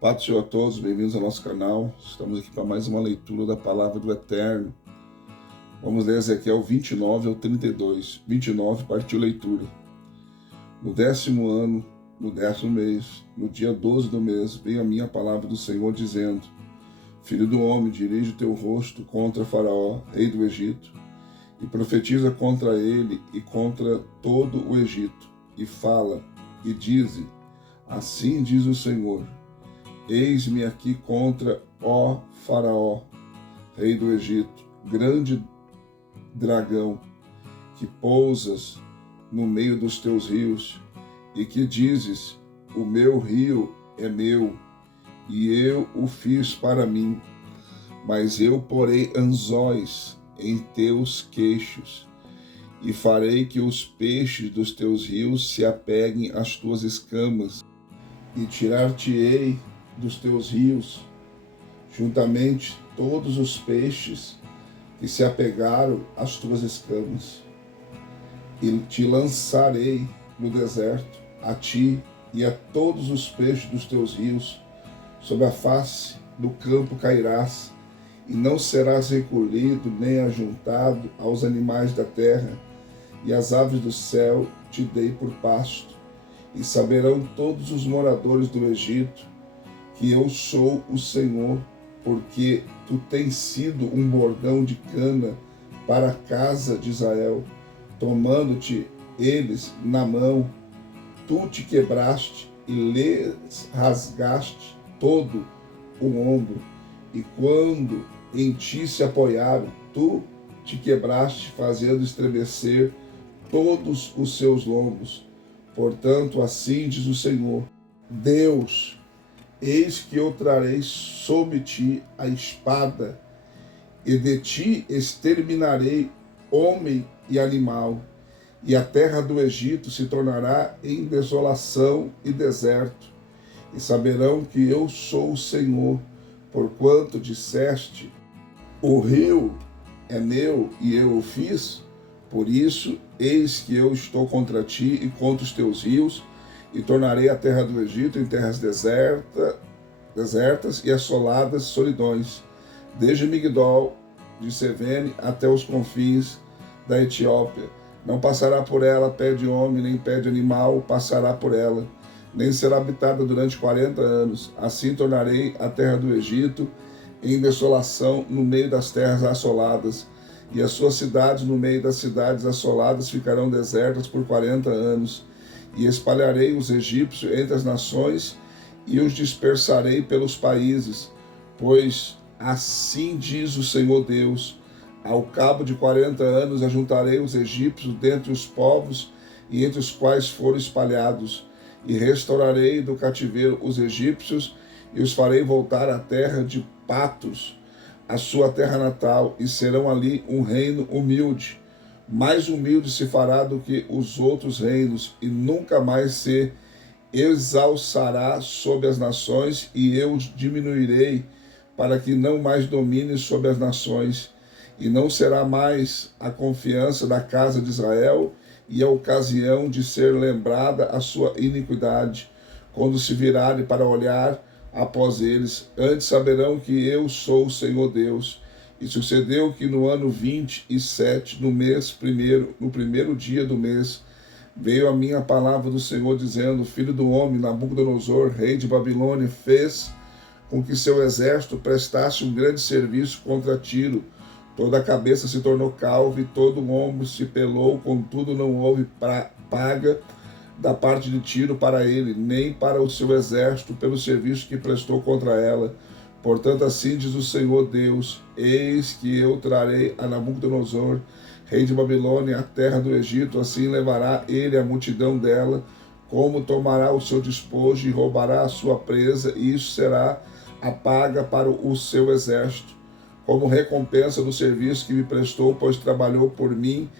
Paz do Senhor a todos, bem-vindos ao nosso canal. Estamos aqui para mais uma leitura da Palavra do Eterno. Vamos ler Ezequiel 29 ao 32. 29 partiu leitura. No 10º ano, no 10º mês, no dia 12 do mês, veio a minha palavra do Senhor dizendo: Filho do homem, dirige o teu rosto contra Faraó, rei do Egito, e profetiza contra ele e contra todo o Egito, e fala, e dize: Assim diz o Senhor: Eis-me aqui contra, ó Faraó, rei do Egito, grande dragão, que pousas no meio dos teus rios, e que dizes: o meu rio é meu, e eu o fiz para mim. Mas eu porei anzóis em teus queixos, e farei que os peixes dos teus rios se apeguem às tuas escamas, e tirar-te-ei dos teus rios, juntamente todos os peixes que se apegaram às tuas escamas, e te lançarei no deserto, a ti e a todos os peixes dos teus rios, sobre a face do campo cairás, e não serás recolhido nem ajuntado aos animais da terra, e as aves do céu te dei por pasto, e saberão todos os moradores do Egito que eu sou o Senhor, porque tu tens sido um bordão de cana para a casa de Israel, tomando-te eles na mão, tu te quebraste e lhes rasgaste todo o ombro, e quando em ti se apoiaram, tu te quebraste, fazendo estremecer todos os seus lombos. Portanto, assim diz o Senhor, Deus: eis que eu trarei sobre ti a espada, e de ti exterminarei homem e animal, e a terra do Egito se tornará em desolação e deserto, e saberão que eu sou o Senhor, porquanto disseste: o rio é meu e eu o fiz. Por isso, eis que eu estou contra ti e contra os teus rios, e tornarei a terra do Egito em terras desertas e assoladas solidões, desde Migdol de Sevene até os confins da Etiópia. Não passará por ela pé de homem, nem pé de animal passará por ela, nem será habitada durante 40 anos. Assim tornarei a terra do Egito em desolação no meio das terras assoladas, e as suas cidades no meio das cidades assoladas ficarão desertas por 40 anos. E espalharei os egípcios entre as nações, e os dispersarei pelos países, pois assim diz o Senhor Deus: ao cabo de 40 anos ajuntarei os egípcios dentre os povos e entre os quais foram espalhados, e restaurarei do cativeiro os egípcios, e os farei voltar à terra de Patos, a sua terra natal, e serão ali um reino humilde. Mais humilde se fará do que os outros reinos, e nunca mais se exalçará sobre as nações, e eu os diminuirei, para que não mais domine sobre as nações. E não será mais a confiança da casa de Israel, e a ocasião de ser lembrada a sua iniquidade, quando se virarem para olhar após eles. Antes saberão que eu sou o Senhor Deus. E sucedeu que no ano 27, no mês primeiro, no primeiro dia do mês, veio a minha palavra do Senhor, dizendo: Filho do homem, Nabucodonosor, rei de Babilônia, fez com que seu exército prestasse um grande serviço contra Tiro. Toda a cabeça se tornou calva e todo o ombro se pelou, contudo não houve paga da parte de Tiro para ele, nem para o seu exército, pelo serviço que prestou contra ela. Portanto, assim diz o Senhor Deus: eis que eu trarei a Nabucodonosor, rei de Babilônia, a terra do Egito, assim levará ele a multidão dela, como tomará o seu despojo e roubará a sua presa, e isso será a paga para o seu exército, como recompensa do serviço que me prestou, pois trabalhou por mim,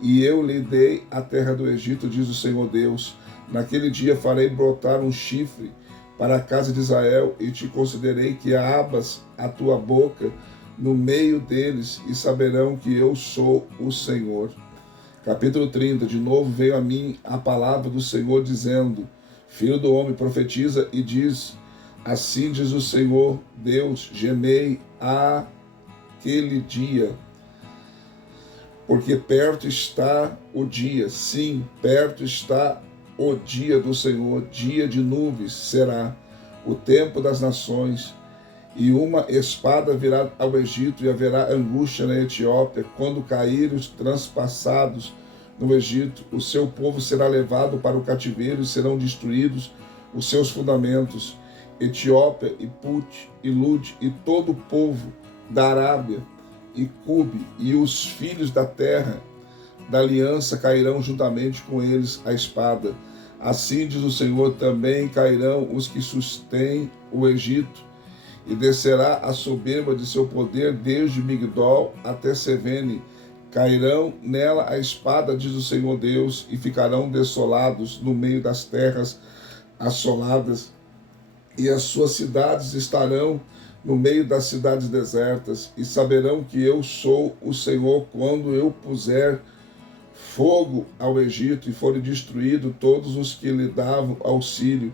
e eu lhe dei a terra do Egito, diz o Senhor Deus. Naquele dia farei brotar um chifre para a casa de Israel, e te considerei que abras a tua boca no meio deles, e saberão que eu sou o Senhor. Capítulo 30. De novo veio a mim a palavra do Senhor, dizendo: Filho do homem, profetiza e diz: Assim diz o Senhor Deus, gemei aquele dia, porque perto está o dia, sim, perto está o dia do Senhor, dia de nuvens será, o tempo das nações, e uma espada virá ao Egito, e haverá angústia na Etiópia, quando caírem os transpassados no Egito, o seu povo será levado para o cativeiro, e serão destruídos os seus fundamentos. Etiópia, e Put, e Lud, e todo o povo da Arábia, e Cube, e os filhos da terra da aliança cairão juntamente com eles a espada. Assim diz o Senhor, também cairão os que sustêm o Egito, e descerá a soberba de seu poder desde Migdol até Sevene. Cairão nela a espada, diz o Senhor Deus, e ficarão desolados no meio das terras assoladas, e as suas cidades estarão no meio das cidades desertas, e saberão que eu sou o Senhor quando eu puser fogo ao Egito e forem destruídos todos os que lhe davam auxílio.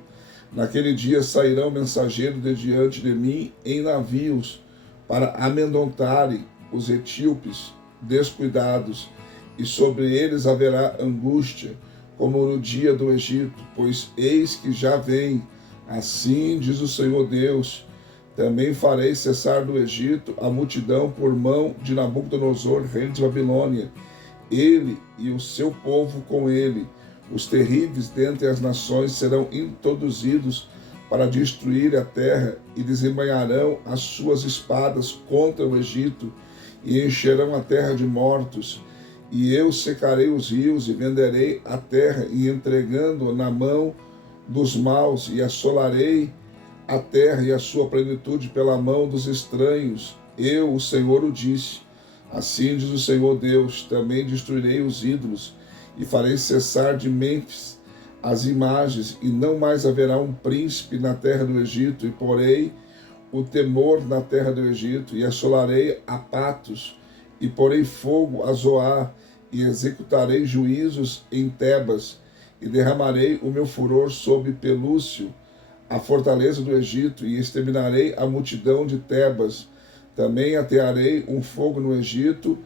Naquele dia sairão mensageiros de diante de mim em navios para amedrontarem os etíopes descuidados, e sobre eles haverá angústia, como no dia do Egito, pois eis que já vem, assim diz o Senhor Deus. Também farei cessar do Egito a multidão por mão de Nabucodonosor, rei de Babilônia, ele e o seu povo com ele. Os terríveis dentre as nações serão introduzidos para destruir a terra, e desembainharão as suas espadas contra o Egito, e encherão a terra de mortos. E eu secarei os rios, e venderei a terra, e entregando-a na mão dos maus, e assolarei a terra e a sua plenitude pela mão dos estranhos. Eu, o Senhor, o disse. Assim diz o Senhor Deus, também destruirei os ídolos, e farei cessar de Mênfis as imagens, e não mais haverá um príncipe na terra do Egito, e porei o temor na terra do Egito, e assolarei a Patos, e porei fogo a Zoar, e executarei juízos em Tebas, e derramarei o meu furor sobre Pelúcio, a fortaleza do Egito, e exterminarei a multidão de Tebas. Também atearei um fogo no Egito,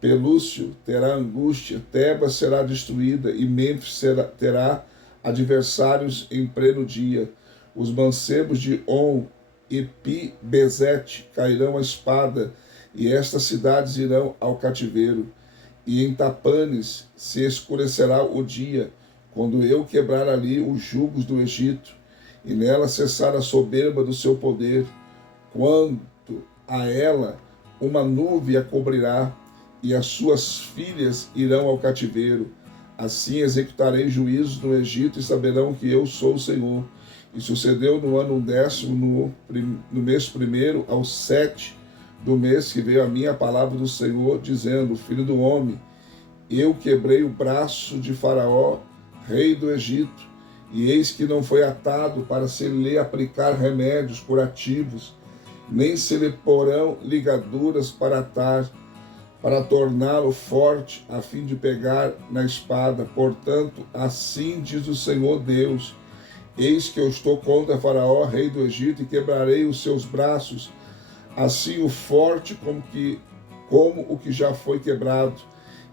Pelúcio terá angústia, Tebas será destruída, e Mênfis terá adversários em pleno dia. Os mancebos de On e Pi-Besete cairão à espada, e estas cidades irão ao cativeiro. E em Tapanes se escurecerá o dia, quando eu quebrar ali os jugos do Egito, e nela cessar a soberba do seu poder. Quanto a ela, uma nuvem a cobrirá, e as suas filhas irão ao cativeiro. Assim executarei juízos no Egito, e saberão que eu sou o Senhor. E sucedeu no ano 10º, no mês 1º, ao 7 do mês, que veio a mim a palavra do Senhor, dizendo: Filho do homem, eu quebrei o braço de Faraó, rei do Egito, e eis que não foi atado para se lhe aplicar remédios curativos, nem se lhe porão ligaduras para atar, para torná-lo forte, a fim de pegar na espada. Portanto, assim diz o Senhor Deus: eis que eu estou contra Faraó, rei do Egito, e quebrarei os seus braços, assim o forte como o que já foi quebrado,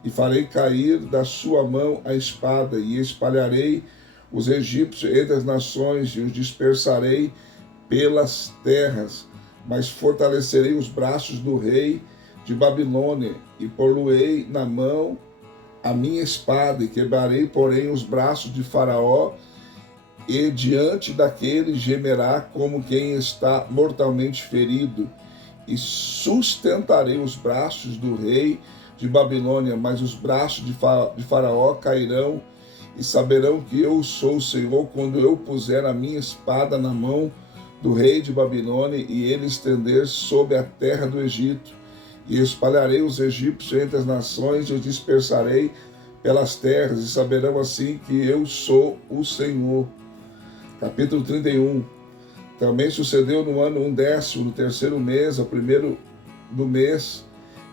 e farei cair da sua mão a espada, e espalharei os egípcios entre as nações, e os dispersarei pelas terras, mas fortalecerei os braços do rei de Babilônia, e pô-lo-ei na mão a minha espada, e quebrarei, porém, os braços de Faraó, e diante daquele gemerá como quem está mortalmente ferido, e sustentarei os braços do rei de Babilônia, mas os braços de Faraó cairão, e saberão que eu sou o Senhor quando eu puser a minha espada na mão do rei de Babilônia, e ele estender sobre a terra do Egito. E espalharei os egípcios entre as nações, e os dispersarei pelas terras, e saberão assim que eu sou o Senhor. Capítulo 31. Também sucedeu no ano 10º, no 3º mês, ao 1º do mês,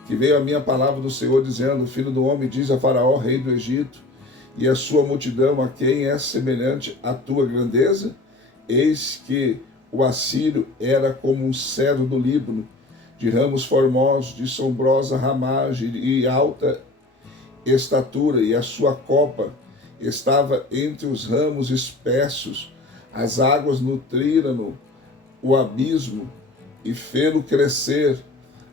que veio a minha palavra do Senhor, dizendo: Filho do homem, diz a Faraó, rei do Egito, e a sua multidão, a quem é semelhante a tua grandeza? Eis que O assírio era como um cedro do Líbano, de ramos formosos, de sombrosa ramagem e alta estatura, e a sua copa estava entre os ramos espessos. As águas nutriram o abismo e fê-lo crescer.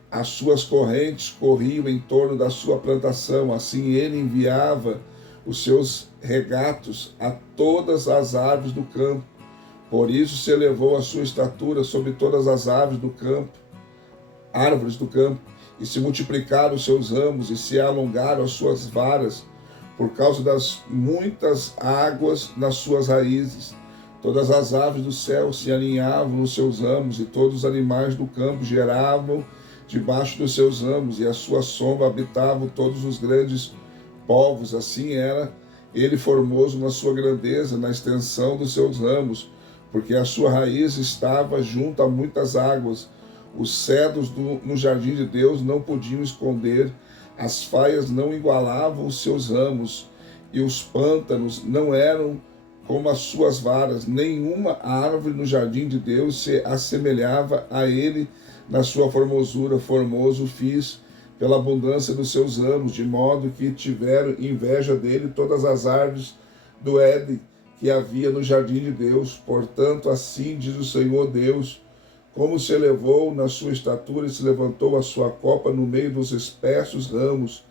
As suas correntes corriam em torno da sua plantação. Assim ele enviava os seus regatos a todas as aves do campo. Por isso se elevou a sua estatura sobre todas as árvores do campo, e se multiplicaram os seus ramos, e se alongaram as suas varas, por causa das muitas águas nas suas raízes. Todas as aves do céu se alinhavam nos seus ramos, e todos os animais do campo geravam debaixo dos seus ramos, e a sua sombra habitavam todos os grandes povos. Assim era ele formoso na sua grandeza, na extensão dos seus ramos, porque a sua raiz estava junto a muitas águas. Os cedros no jardim de Deus não podiam esconder, as faias não igualavam os seus ramos, e os pântanos não eram como as suas varas. Nenhuma árvore no jardim de Deus se assemelhava a ele na sua formosura. Formoso fiz pela abundância dos seus ramos, de modo que tiveram inveja dele todas as árvores do Éden que havia no jardim de Deus. Portanto, assim diz o Senhor Deus: como se elevou na sua estatura e se levantou a sua copa no meio dos espessos ramos,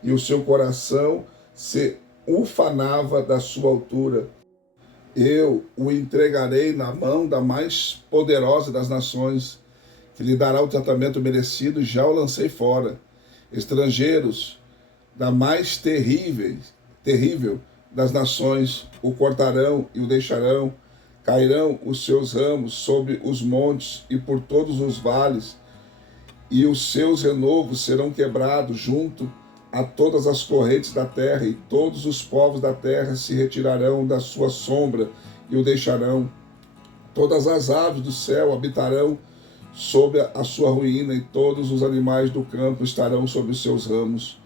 e o seu coração se ufanava da sua altura. Eu o entregarei na mão da mais poderosa das nações, que lhe dará o tratamento merecido, e já o lancei fora. Estrangeiros da mais terrível das nações o cortarão e o deixarão. Cairão os seus ramos sobre os montes e por todos os vales, e os seus renovos serão quebrados junto a todas as correntes da terra, e todos os povos da terra se retirarão da sua sombra e o deixarão. Todas as aves do céu habitarão sob a sua ruína, e todos os animais do campo estarão sob os seus ramos,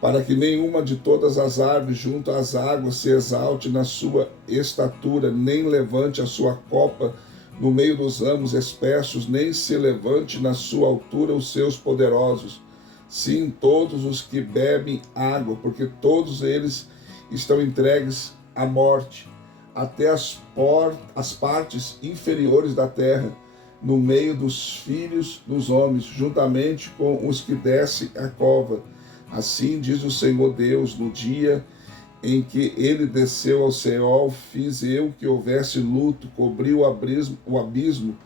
para que nenhuma de todas as árvores junto às águas se exalte na sua estatura, nem levante a sua copa no meio dos ramos espessos, nem se levante na sua altura os seus poderosos. Sim, todos os que bebem água, porque todos eles estão entregues à morte, até as partes inferiores da terra, no meio dos filhos dos homens, juntamente com os que descem a cova. Assim diz o Senhor Deus: no dia em que ele desceu ao Seol, fiz eu que houvesse luto, cobri o abismo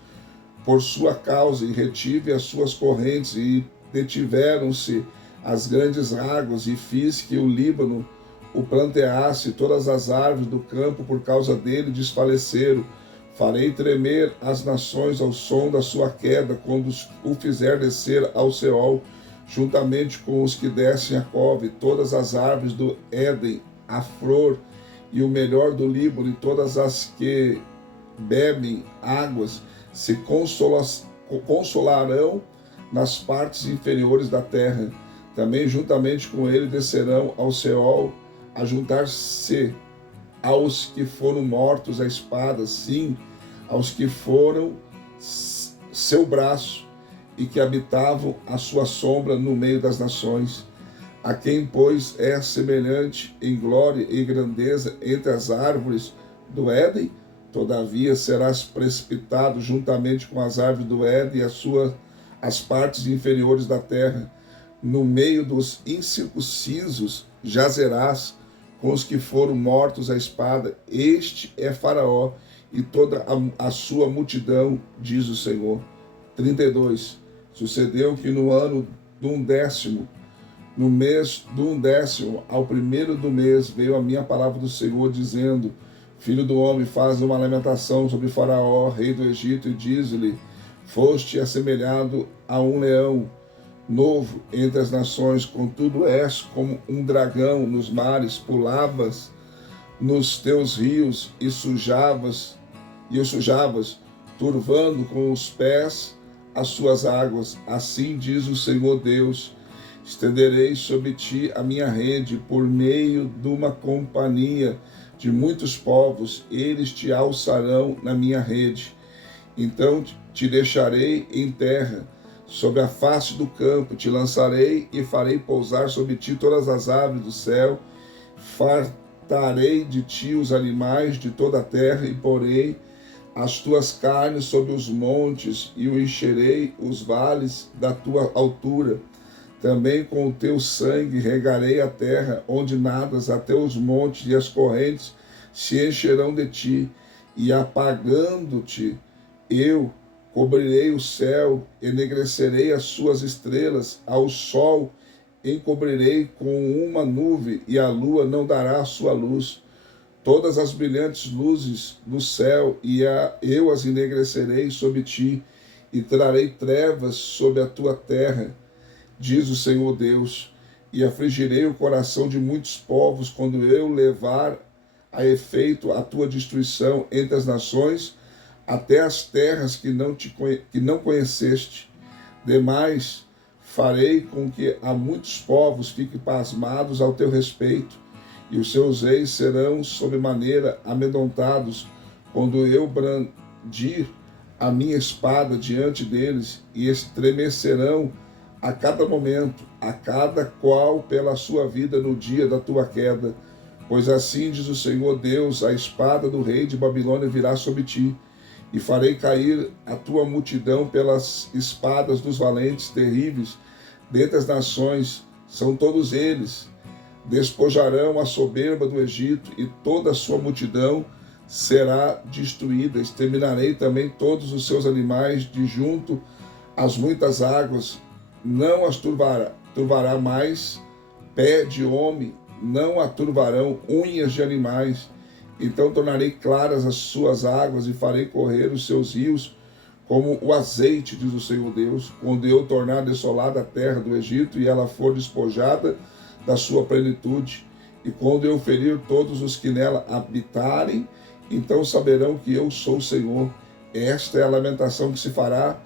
por sua causa, e retive as suas correntes, e detiveram-se as grandes águas, e fiz que o Líbano o planteasse, todas as árvores do campo por causa dele desfaleceram. Farei tremer as nações ao som da sua queda, quando o fizer descer ao Seol, juntamente com os que descem a cova, e todas as árvores do Éden, a flor e o melhor do Líbano, e todas as que bebem águas, se consolarão nas partes inferiores da terra. Também juntamente com ele descerão ao Seol, a juntar-se aos que foram mortos à espada, sim, aos que foram seu braço, e que habitavam a sua sombra no meio das nações. A quem, pois, é semelhante em glória e grandeza entre as árvores do Éden? Todavia serás precipitado juntamente com as árvores do Éden, e as partes inferiores da terra. No meio dos incircuncisos jazerás com os que foram mortos à espada. Este é Faraó e toda a sua multidão, diz o Senhor. 32. Sucedeu que no ano do 11º, no mês do 11º, ao primeiro do mês, veio a minha palavra do Senhor, dizendo: Filho do homem, faz uma lamentação sobre Faraó, rei do Egito, e diz-lhe: Foste assemelhado a um leão novo entre as nações, contudo és como um dragão nos mares, pulavas nos teus rios e os sujavas, turvando com os pés as suas águas. Assim diz o Senhor Deus: estenderei sobre ti a minha rede por meio de uma companhia de muitos povos, eles te alçarão na minha rede, Então te deixarei em terra, sobre a face do campo, te lançarei e farei pousar sobre ti todas as aves do céu, fartarei de ti os animais de toda a terra, e porei as tuas carnes sobre os montes, e o encherei os vales da tua altura. Também com o teu sangue regarei a terra, onde nadas, até os montes, e as correntes se encherão de ti, e apagando-te, eu cobrirei o céu, enegrecerei as suas estrelas, ao sol encobrirei com uma nuvem, e a lua não dará a sua luz. Todas as brilhantes luzes do céu, eu as enegrecerei sobre ti, e trarei trevas sobre a tua terra, diz o Senhor Deus, e afligirei o coração de muitos povos, quando eu levar a efeito a tua destruição entre as nações, até as terras que não conheceste. Demais, farei com que a muitos povos fiquem pasmados ao teu respeito, e os seus reis serão sobremaneira amedrontados, quando eu brandir a minha espada diante deles, e estremecerão a cada momento, a cada qual pela sua vida no dia da tua queda. Pois assim diz o Senhor Deus, a espada do rei de Babilônia virá sobre ti, e farei cair a tua multidão pelas espadas dos valentes terríveis dentre as nações, são todos eles. Despojarão a soberba do Egito, e toda a sua multidão será destruída. Exterminarei também todos os seus animais de junto às muitas águas, não as turvará mais pé de homem, não a turvarão unhas de animais. Então tornarei claras as suas águas, e farei correr os seus rios como o azeite, diz o Senhor Deus, quando eu tornar desolada a terra do Egito, e ela for despojada da sua plenitude, e quando eu ferir todos os que nela habitarem, então saberão que eu sou o Senhor. Esta é a lamentação que se fará,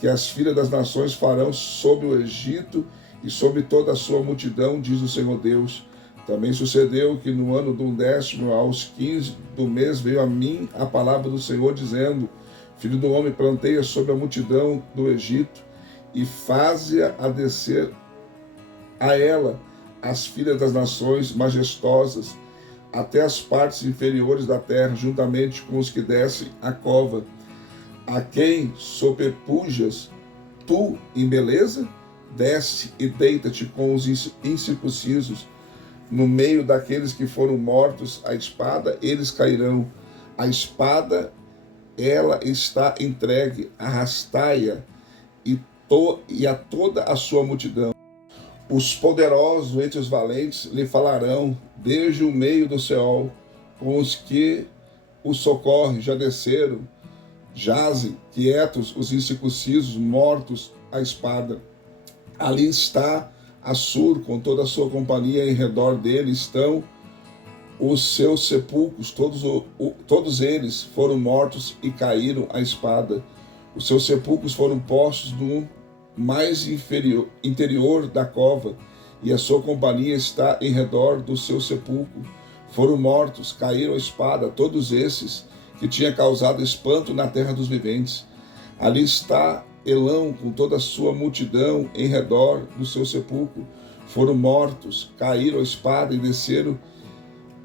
que as filhas das nações farão sobre o Egito e sobre toda a sua multidão, diz o Senhor Deus. Também sucedeu que no ano do 10º aos 15 do mês veio a mim a palavra do Senhor, dizendo: Filho do homem, planteia sobre a multidão do Egito, e faze-a a descer a ela as filhas das nações majestosas, até as partes inferiores da terra, juntamente com os que descem a cova. A quem sobrepujas tu em beleza? Desce e deita-te com os incircuncisos. No meio daqueles que foram mortos à espada, eles cairão. A espada, ela está entregue, arrastai-a, e a toda a sua multidão. Os poderosos entre os valentes lhe falarão, desde o meio do Seol, com os que o socorrem, já desceram, jazem quietos os incircuncisos, mortos à espada. Ali está Assur com toda a sua companhia, em redor dele estão os seus sepulcros, todos eles foram mortos e caíram à espada. Os seus sepulcros foram postos no mais interior da cova, e a sua companhia está em redor do seu sepulcro. Foram mortos, caíram à espada, todos esses que tinha causado espanto na terra dos viventes. Ali está Elão com toda a sua multidão em redor do seu sepulcro. Foram mortos, caíram à espada e desceram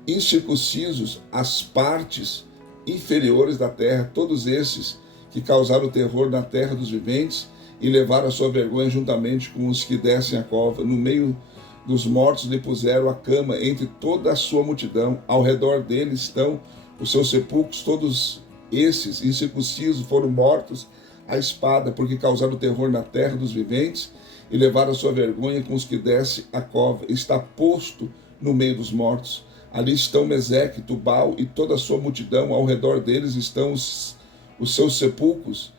incircuncisos às partes inferiores da terra, todos esses que causaram terror na terra dos viventes e levaram a sua vergonha juntamente com os que descem a cova. No meio dos mortos lhe puseram a cama entre toda a sua multidão. Ao redor dele estão os seus sepulcros, todos esses incircuncisos foram mortos à espada, porque causaram terror na terra dos viventes e levaram a sua vergonha com os que descem a cova. Está posto no meio dos mortos. Ali estão Meseque, Tubal e toda a sua multidão. Ao redor deles estão os seus sepulcros.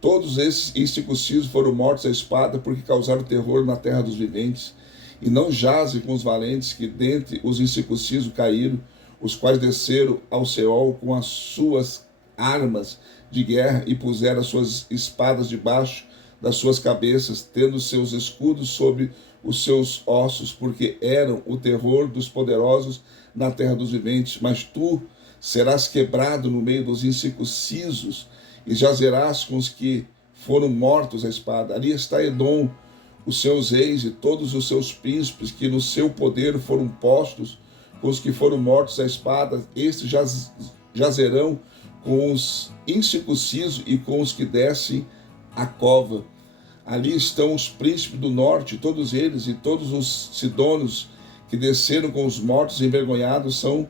Todos esses incircuncisos foram mortos à espada, porque causaram terror na terra dos viventes. E não jazem com os valentes que dentre os incircuncisos caíram, os quais desceram ao Seol com as suas armas de guerra e puseram as suas espadas debaixo das suas cabeças, tendo seus escudos sobre os seus ossos, porque eram o terror dos poderosos na terra dos viventes. Mas tu serás quebrado no meio dos incircuncisos, e jazerás com os que foram mortos à espada. Ali está Edom, os seus reis e todos os seus príncipes, que no seu poder foram postos com os que foram mortos à espada. Estes jazerão com os incircuncisos e com os que descem a cova. Ali estão os príncipes do norte, todos eles, e todos os sidônios que desceram com os mortos envergonhados, são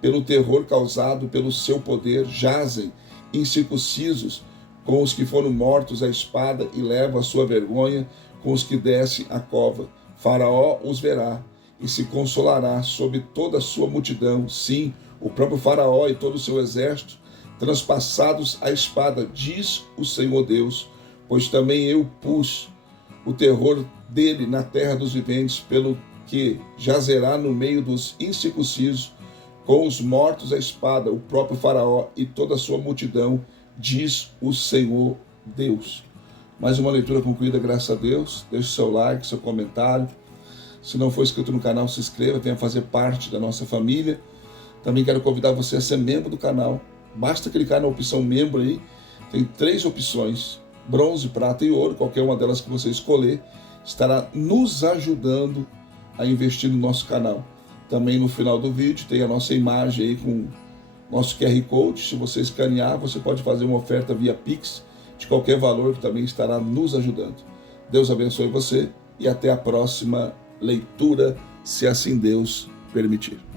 pelo terror causado pelo seu poder, jazem incircuncisos com os que foram mortos à espada, e levam a sua vergonha com os que descem a cova. Faraó os verá e se consolará sobre toda a sua multidão, sim, o próprio Faraó e todo o seu exército, transpassados à espada, diz o Senhor Deus, pois também eu pus o terror dele na terra dos viventes, pelo que jazerá no meio dos incircuncisos, com os mortos à espada, o próprio Faraó e toda a sua multidão, diz o Senhor Deus. Mais uma leitura concluída, graças a Deus. Deixe seu like, seu comentário. Se não for inscrito no canal, se inscreva, venha fazer parte da nossa família. Também quero convidar você a ser membro do canal. Basta clicar na opção membro aí. Tem 3 opções: bronze, prata e ouro. Qualquer uma delas que você escolher estará nos ajudando a investir no nosso canal. Também no final do vídeo tem a nossa imagem aí com nosso QR Code. Se você escanear, você pode fazer uma oferta via Pix de qualquer valor, que também estará nos ajudando. Deus abençoe você e até a próxima leitura, se assim Deus permitir.